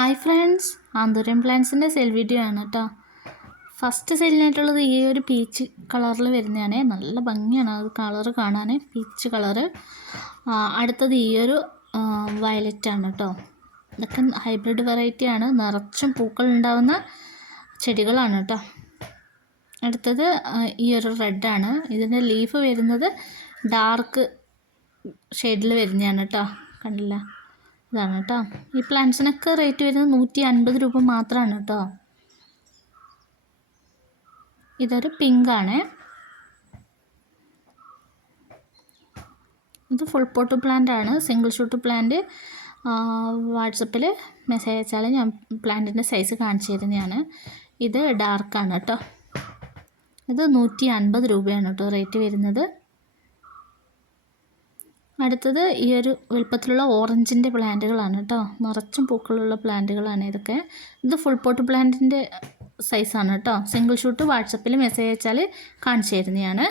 Hi friends, anthurium പ്ലാന്റ്സിൻ്റെ sale video ആണ് കേട്ടോ. ഫസ്റ്റ് സെയിലിനായിട്ടുള്ളത് ഈ ഒരു പീച്ച് കളറിൽ വരുന്നതാണ്. നല്ല ഭംഗിയാണ് അത് കളറ് കാണാൻ, പീച്ച് കളറ്. അടുത്തത് ഈ ഒരു വയലറ്റാണ് കേട്ടോ. ഇതൊക്കെ ഹൈബ്രിഡ് വെറൈറ്റിയാണ്, നിറച്ചും പൂക്കൾ ഉണ്ടാവുന്ന ചെടികളാണ് കേട്ടോ. അടുത്തത് ഈ ഒരു റെഡാണ്. ഇതിൻ്റെ ലീഫ് വരുന്നത് ഡാർക്ക് ഷെയ്ഡിൽ വരുന്നതാണ് കേട്ടോ. കണ്ടില്ല, ഇതാണ് കേട്ടോ. ഈ പ്ലാന്റ്സിനൊക്കെ റേറ്റ് വരുന്നത് 150 രൂപ മാത്രമാണ് കേട്ടോ. ഇതൊരു പിങ്കാണ്. ഇത് ഫുൾ പോട്ട് പ്ലാന്റ് ആണ്, സിംഗിൾ ഷൂട്ട് പ്ലാന്റ്. വാട്സപ്പിൽ മെസ്സേജ് അയച്ചാൽ ഞാൻ പ്ലാന്റിൻ്റെ സൈസ് കാണിച്ചു തരുന്നതാണ്. ഇത് ഡാർക്കാണ് കേട്ടോ. ഇത് 150 രൂപയാണ് കേട്ടോ റേറ്റ് വരുന്നത്. അടുത്തത് ഈ ഒരു വലുപ്പത്തിലുള്ള ഓറഞ്ചിൻ്റെ പ്ലാന്റുകളാണ് കേട്ടോ. നിറച്ചും പൂക്കളുള്ള പ്ലാന്റുകളാണ് ഇതൊക്കെ. ഇത് ഫുൾ പോട്ട് പ്ലാന്റിൻ്റെ സൈസാണ് കേട്ടോ. സിംഗിൾ ഷൂട്ട് വാട്സപ്പിൽ മെസ്സേജ് അയച്ചാൽ കാണിച്ചു തരുന്നതാണ്.